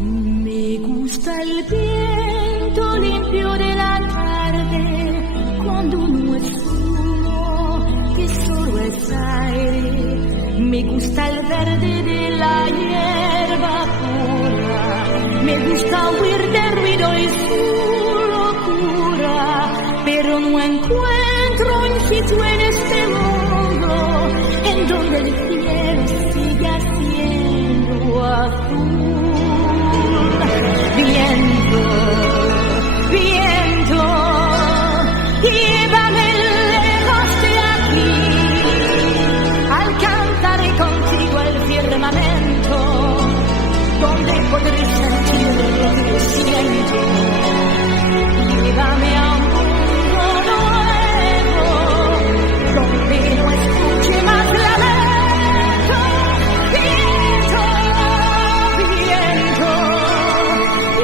Me gusta el viento limpio de la tarde, cuando no es humo, que solo es aire. Me gusta el verde de la hierba pura, me gusta oír de ruido y su locura, pero no encuentro un sitio en este mundo en donde el cielo siga siendo azul. Viento, viento, llévame lejos de aquí. Alcanzaré contigo el firmamento, donde podré sentir lo que yo siento. Llévame a un mundo nuevo, donde no escuche más lamento. Viento, viento,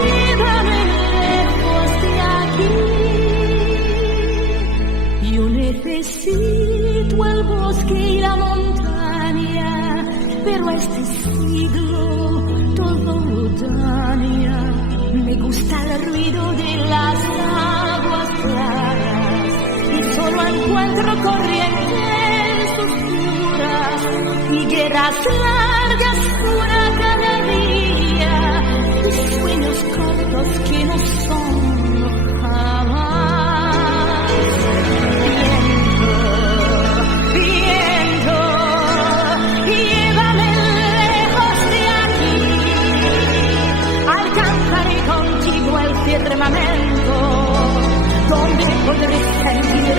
llévame lejos de aquí. Yo necesito el bosque y la montaña, pero este siglo todo lo daña. Me gusta el ruido de las aguas claras y solo encuentro corrientes oscuras y guerras largas una cada día y sueños cortos que no son jamás. Viento, viento, llévame lejos de aquí. Alcanzaré contigo el firmamento, donde podré sentir